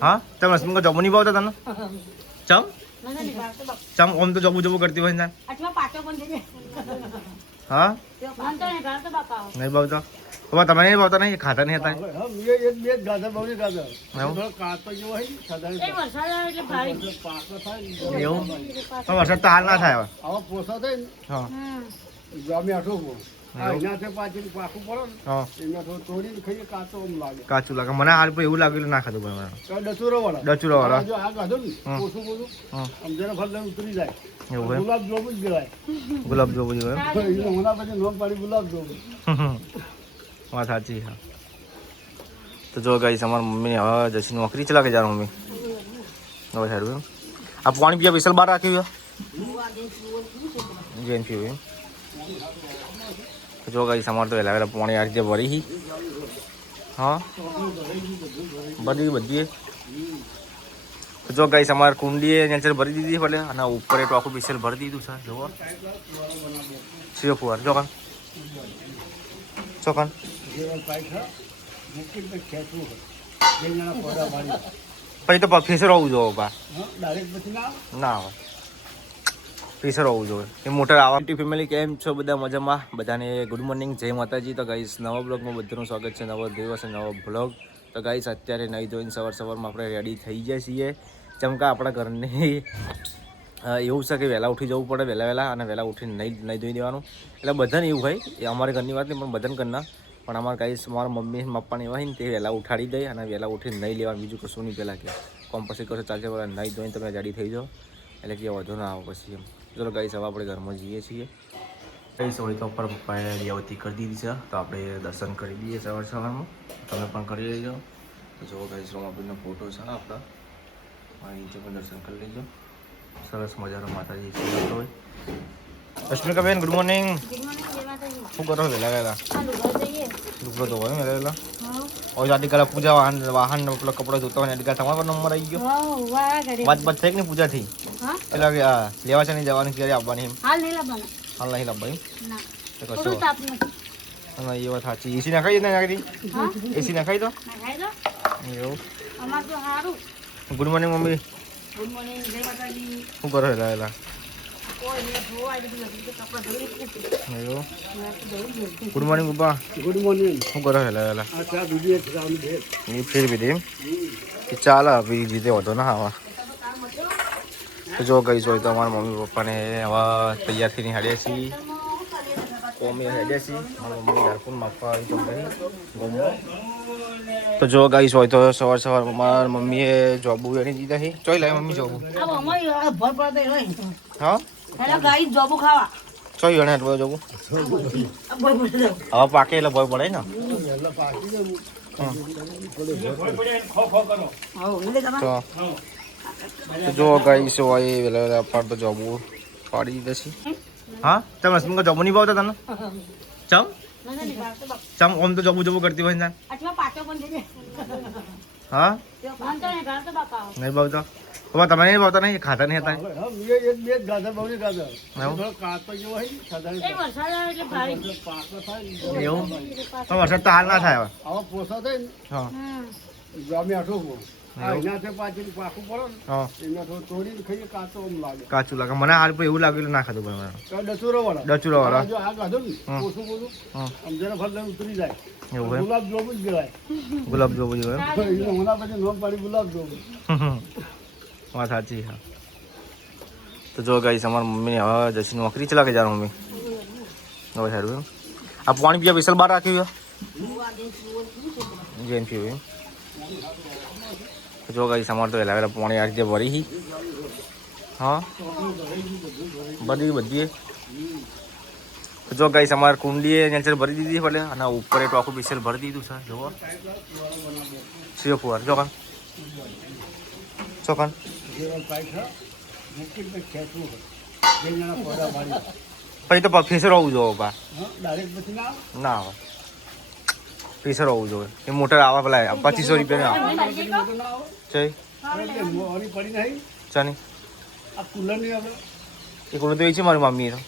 હા તમે રસમું જબુ નહીં ભાવતા તને ચમ ચમ ઓમ તો જબુ જબુ કરતી હોય ને હા નહીં ભાવતા હવે તમે નહીં ભાવતા નહીં ખાતા નહીં હતા એવું પણ વરસાદ તો હાલ ના થાય હવે હા કાચું લાગે મને હાલ એવું લાગેલું ના ખાધું ડચુરો વાળા એવું ગુલાબ જોવું વાત સાચી હા તો જો ગઈ અમારા મમ્મી હવે જશી નોકરી ચલા કે જાર મમ્મી હવે સારું એમ આ પાણી પીવા વિસલ બહાર રાખ્યું જેન પીવું એમ જો ગઈ અમારે તો વહેલા પાણી આ રીતે ભરી હા બધી જો ગઈ અમારે કુંડીએ નેચર ભરી દીધી ભલે અને ઉપર એ ટોકું વિસલ ભરી દીધું સર જુઓ શિવપુર ચોકન ચોકન પછી તો ફેસર હોવું જોઈએ બા ના હોય ફેસર હોવું જોઈએ એ મોટર આવા ફેમિલી કેમ છો બધા મજામાં બધાને ગુડ મોર્નિંગ જય માતાજી તો ગાઈસ નવા બ્લોગમાં બધાનું સ્વાગત છે નવો દિવસ નવો બ્લોગ તો ગાઈસ અત્યારે નહીં ધોઈને સવારમાં આપણે રેડી થઈ જાય છીએ ચમકા આપણા ઘરને એવું છે કે વહેલા ઉઠી જવું પડે વહેલા અને વહેલા ઉઠીને નહીં ધોઈ દેવાનું એટલે બધાને એવું હોય એ અમારે ઘરની વાત નહીં પણ બધાને ઘરના પણ અમારે કાંઈ મારા મમ્મી પપ્પાને એવા હોય ને તે વહેલા ઉઠાડી દે અને વહેલા ઉઠીને નહીં લેવાનું બીજું કશું નહીં પહેલાં કે કોમ પછી કશું ચાલશે બોલા નહીં ધોઈને તમે રેડી થઈ જાઓ એટલે કે વધુ ના આવો પછી એમ ચલો ગાઈસ હવે આપણે ઘરમાં જઈએ છીએ કઈશ હોય તો ઉપર પપ્પાએ રિયાવતી કરી દીધી છે તો આપણે દર્શન કરી દઈએ સવારમાં તમે પણ કરી લેજો તો જો ગાઈસ રોમાપીરનો ફોટો છે આપણા નીચે પણ દર્શન કરી લેજો સરસ મજાનો માતાજી છે હોય અશ્મિકાબેન ગુડ મોર્નિંગ શું કરો વહેલા લુગડો તો હોય વહેલા હવે આટલી કલાક પૂજા વાહન પેલો કપડો ધોતો હોય આટલી તમારો નંબર આવી ગયો વાત થઈ કે નહીં પૂજા થઈ એટલે લેવા છે નહીં જવાની ક્યારે આવવાની હાલ નહીં લાવવાની એ વાત સાચી એસી નાખાઈ ને નાખી એસી નાખાઈ દો એવું ગુડ મોર્નિંગ મમ્મી શું કરો વહેલા ગુડ મોર્નિંગ પપ્પા ગુડ મોર્નિંગ શું કરો વહેલા એ ફેર પીધી એમ ચાલે પી જીતે વધો ના આવા તો જો ગઈ હોય તો અમારા મમ્મી પપ્પાને હવે તૈયાર થઈને હાડ્યા છીએ કોમે હાડ્યા છીએ મારા મમ્મી ઝારખંડ માપવા આવી તો ગઈ ગમો તો જો ગઈ હોય તો સવાર મારા મમ્મીએ જોબુ એની દીધા છે ચોઈ લાવી મમ્મી જોબુ હા ચોઈ એને હટવા જોબુ હવે પાકે એટલે ભય પડે ને જો ગાઈસ હોય વેલા પાડ તો જોબુ પાડી દીધા છે હા તમે રસમું જબુ નહીં ભાવતા તને ચમ ચમ ઓમ તો જબુ કરતી હોય ને હા નહીં ભાવતા હવે તમે નહીં ભાવતા નહીં ખાતા નહીં હતા એવું પણ વરસાદ તો હાલ ના થાય કાચું લાગે મને હાલ એવું લાગેલું ના ખાધું ડચુરો વાળા ગુલાબ જોવું વાત સાચી હા તો જો ગાઈસ અમારા મમ્મીને હવે જશી નોકરી ચલા કે જાર મમ્મી હવે સારું એમ આ પાણી પીવા વિસલ બહાર રાખ્યું જેન પીવું એમ જો ગાઈસ અમારે તો વહેલા પાણી આ રીતે ભરી હા બધી જો ગાઈસ અમારે કુંડીએ નેચર ભરી દીધી ભલે અને ઉપર એ ટોકું વિસલ ભરી દીધું સર જુઓ શિવપુર ચોકન ચોકન પછી તો ફેસર હોવું જોઈએ બા ના હોય ફેસર હોવું જોઈએ એ મોટર આવા પેલા 2500 રૂપિયા છે ચાની એ કુલર તો એ છે મારી મમ્મી તો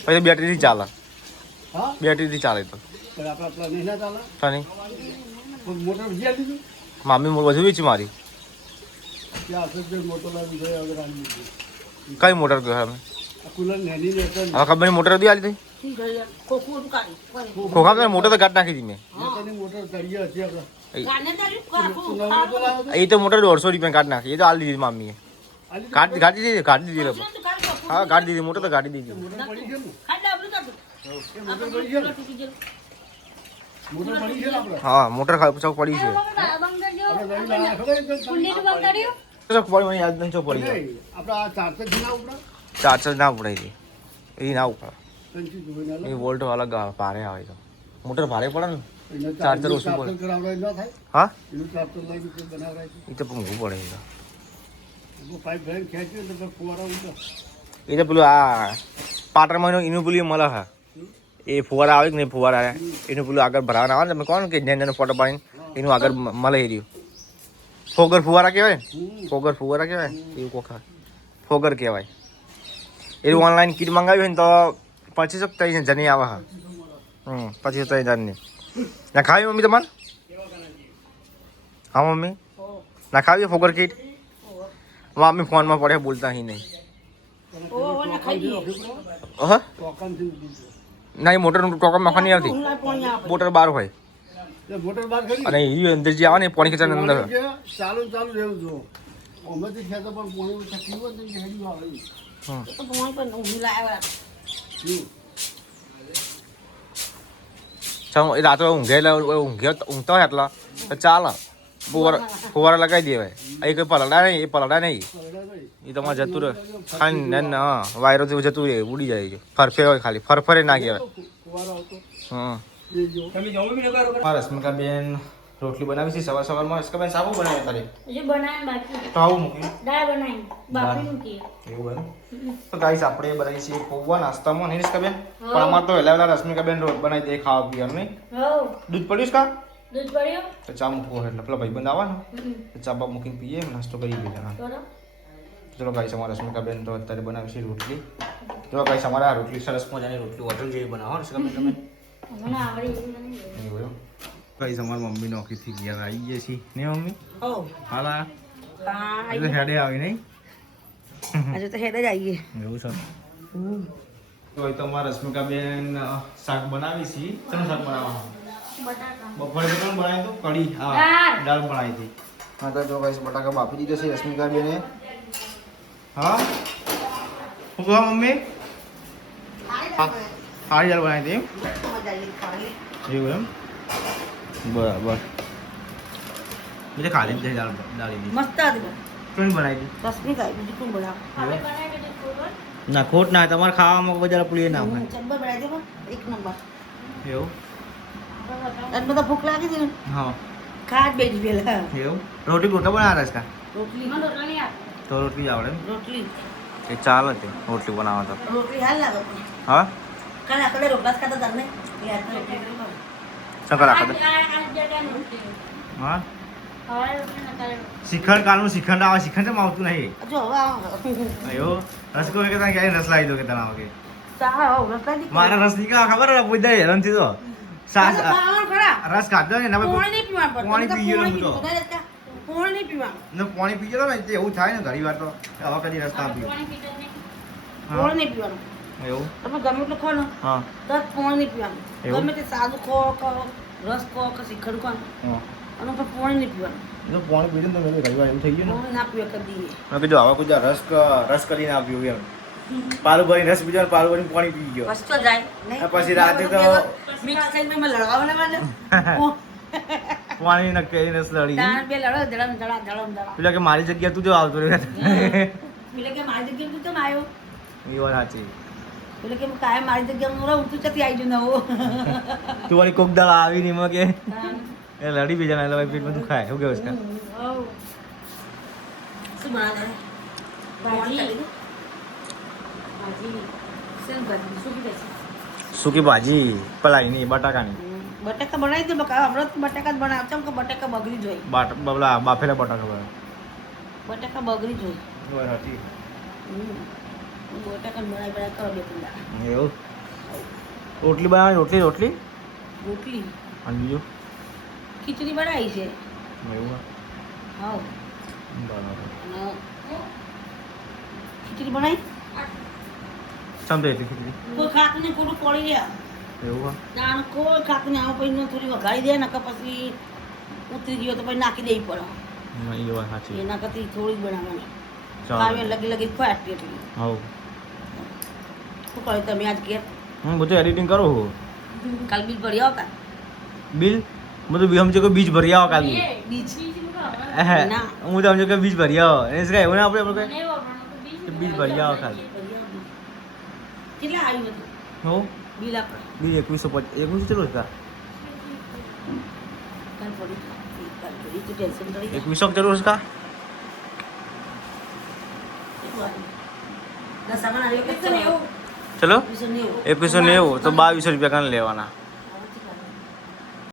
પછી બેટરીથી ચાલે બેટરીથી ચાલે તો ચાની મામી વધુ વેચી મારી કઈ મોટર ગયો અમે હવે ખબર નહીં મોટર હતી આલી થઈ ખોખા મોટર તો કાઢ નાખી હતી મેં એ તો મોટર 150 રૂપિયા કાઢ નાખી એ તો આલી દીધી મામીએ કાઢી દીધી હા કાઢી દીધી મોટર તો કાઢી દીધી હા મોટર ચોક પડી છે ચોક પડી યાદ નહીં ચોક પડી ચાર્જર ના ઉપડાય એ ના ઉપડા એ વોલ્ટ વાળા ભારે આવે તો મોટર ભારે પડે ને ચાર્જર ઓછું પડે હા એ તો મોંઘું પડે એ તો પેલું આ પાટણમાં એનું પેલું મળે હા એ ફુવારા આવે કે નહીં ફુવારા આવ્યા એનું પેલું આગળ ભરાવાના આવે ને તમે કોણ કે જેને ફોટો પાડીને એનું આગળ મળે એ રહ્યું ફોગર ફુવારા કહેવાય ને ફોગર ફુવારા કહેવાય એવું કોખા ફોગર કહેવાય એવું ઓનલાઈન કીટ મંગાવી હોય ને તો 25-30 હજારની આવે હા 25-30 હજારની ના ખાવી મમ્મી તમારે હા મમ્મી ના ખાવી ફોગર કીટ મમ્મી ફોનમાં પડે બોલતા અહીં નહીં હા ના એ મોટર ટોકન નાખવા નહીં આવતી મોટર બહાર હોય અને એ અંદર જે આવે ને પાણી ખેંચાને અંદર ચાલુ રહેવું જો અમેથી ખેતો પણ પાણી તકલીફ હોય ને હેડી આવે તો પાણી પણ રાતો ઊંઘતા હોય એટલા તો ચાલે ફુવારા લગાવી દેવાય એ કઈ પલડા નહીં એ પલડા નહીં એ તમારે જતું રહે ખાલી હા વાયરોથી જતું રહે ઉડી જાય છે ફરફે હોય ખાલી ફરફરે ના કહેવાય રશ્મિકા બેન રોટલી બનાવી છે સવારમાં રશ્મિકા બેન સાબુ બનાવી તારી તો આવું મૂકી એવું બને તો ગાઈસ આપણે બનાવી છીએ પૌવા નાસ્તામાં નહીં રશ્મિકા બેન પણ અમારે તો વહેલા વહેલા રશ્મિકા બેન રોટ બનાવી દે ખાવા પીવાનું નહીં દૂધ પડ્યું કા તો ચા મૂકવો એટલે પેલા ભાઈ બંધ આવવાનો તો ચા બા મૂકીને પીએ નાસ્તો કરી દઈએ ચલો ગાઈસ અમારા રશ્મિકા બેન તો અત્યારે બનાવી છે રોટલી ચલો ગાઈસ અમારા રોટલી સરસ મજાની રોટલી હોટલ જેવી બનાવો રશ્મિકા બેન તમે ગાઈસ અમારા મમ્મી નોકરીથી ગયા આવી ગયા છીએ ને મમ્મી હાલા તો હેડે આવી નહીં આજે તો હેડે જ આવીએ એવું છે તો તમારા રશ્મિકા બેન શાક બનાવી છે શેનું શાક બનાવવાનું બપોરે તો કોણ બનાવી તો કઢી હા દાળ બનાવી હતી હા તો જો ગાઈસ બટાકા બાફી દીધો છે રશ્મિકા બેને હા શું કહો મમ્મી સારી દાળ બનાવી હતી એવું એમ બરાબર બીજે ખાલી જ દાળ મસ્ત હતી કોણ બનાવી હતી રશ્મિકા બીજું કોણ બનાવ ના ખોટ ના તમારે ખાવામાં બધા પુલી ના હોય ચબ્બર બનાવી દે એક નંબર એવું અને બધા ભૂખ લાગી છે હા ખા જ બેઠી પેલા એવું રોટી ગોટા બનાવ્યા છે કા રોટલી તો રોટલી આવડે રોટલી એ ચાલે તે રોટલી બનાવવા તો રોટલી હાલ લાગે હા કાલે આપણે રોટલા ખાતા તમને રોટલી શંકર રાખો હા શ્રીખંડ કાલનું શ્રીખંડ આવે શ્રીખંડ કેમ આવતું નહીં જો હવે એવું રસકો કે તને ક્યારે રસ લાવી દો કે તને આવે ચા રસલા દી મારા રસ ની કા ખબર ને પૂછ દે હેરાન થી તો સાસ રસ ખાધો ને ના પાણી નહીં પીવાનું પાણી પી ગયો હું તો પાણી નહીં પીવાનું ને પાણી પી ગયો ને તે એવું થાય ને ઘણી વાર તો હવે કદી રસ ના પીવો પાણી નહીં પીવાનું એવું તમે ગમે એટલું ખો ને હા તો પાણી નહીં પીવાનું એવું? ગમે તે સાદું ખો રસ ખો કે શ્રીખંડ ખો હા અને પણ પાણી નહીં પીવાનું જો પાણી પીધું ને તો મેં ઘણી વાર એવું થઈ ગયું ને પાણી ના પીવા કરી દઈએ મેં કીધું હવે કોઈ રસ કરીને આપ્યું એમ પાલું ભરીને રસ પીધો પાલું ભરીને પાણી પી ગયો કશો જાય નહીં પછી રાતે તો મિક્સ થઈને મેં લડવાના માટે પાણી નક્કી રસ લડી દાણ બે લડો ધડમ ધડા પેલા કે મારી જગ્યા તું જો આવતો રહે પેલે કે મારી જગ્યાએ તું કેમ આવ્યો એ વાત સાચી પેલે કે કાયમ મારી જગ્યાએ હું રહું તું ચતી આવી જુ નવો તું વાળી કોક દાળ આવી નહીં કે એ લડી બી જણા એટલે પેટ બધું ખાય શું કેવું છે શું બનાવે ભાજી સૂકી ભાજી પલાઈની બટાકાની બટાકા બનાવી દે બકા હમણાં બટાકા જ બનાવ ચમ કે બટાકા બગડી જોઈ બબલા બાફેલા બટાકા બનાવ બટાકા બગડી જોઈ બરાબર બટાકા બનાવી કરો બે કુંડા એવું રોટલી બનાવી રોટલી રોટલી અને બીજું ખીચડી બનાવી છે એવું હા બરાબર. અને ખીચડી બનાવી સમજે એટલી ખીચડી કોઈ ખાતું નહીં ખોટું પડી ગયા એવું હા દાણ કોઈ ખાતું નહીં આવું પછી થોડી વઘારી દે નકર પછી ઉતરી ગયો તો પછી નાખી દેવી પડે એ વાત સાચી એના કરતી થોડી જ બનાવવાની ચાલો ખાવે લગી લગી ફાટી એટલી હવ શું કહ્યું તમે આજ ઘેર હું બધું એડિટિંગ કરું છું કાલ બીજ ભરી આવતા બિલ બધું સમજો કે બીજ ભરી આવો કાલે બીજ ના. હું તો સમજો કે બીજ ભરી આવો એને શું એવું ને આપણે બીજ ભરી આવો ખાલી કેટલા આવ્યું હતું હો બિલ આપણે બીજ 2150 ચલો હતા કાલ પડી કાલ પડી તું ટેન્શન કરી 2100 જરૂર છે કા દસ સામાન આવ્યો કે ચલો 290 2190 તો 2200 રૂપિયા કાન લેવાના